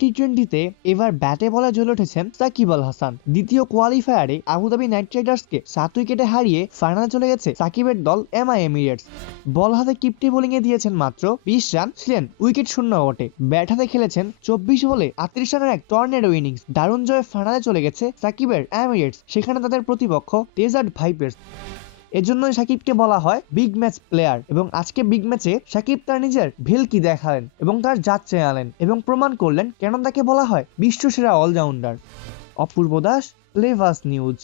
টি-20তে এবার ব্যাটে বলে জ্বলে উঠেছেন সাকিব আল হাসান। দ্বিতীয় কোয়ালিফায়ারে আবুধাবি নাইট রাইডার্সকে 7 উইকেটে হারিয়ে ফাইনালে চলে গেছে সাকিবের দল এমআই এমিরেটস। বল হাতে কিপ্টে বোলিংয়ে দিয়েছেন মাত্র 20 রান, ছিলেন উইকেট শূন্য ওটে। ব্যাট হাতে খেলেছেন 24 বলে 38 রানের এক টর্নেডো ইনিংস। দারুণ জয়ে ফাইনালে চলে গেছে সাকিবের এমিরেটস, সেখানে তাদের প্রতিপক্ষ ডেজার্ট ভাইপার্স। এজন্যই সাকিবকে বলা হয় বিগ ম্যাচ প্লেয়ার, এবং আজকে বিগ ম্যাচে সাকিব তার নিজের ভেলকি দেখালেন এবং তার জাত চেয়ে এবং প্রমাণ করলেন কেন তাকে বলা হয় বিশ্বসেরা অলরাউন্ডার। অপূর্ব দাস, প্লেভাস নিউজ।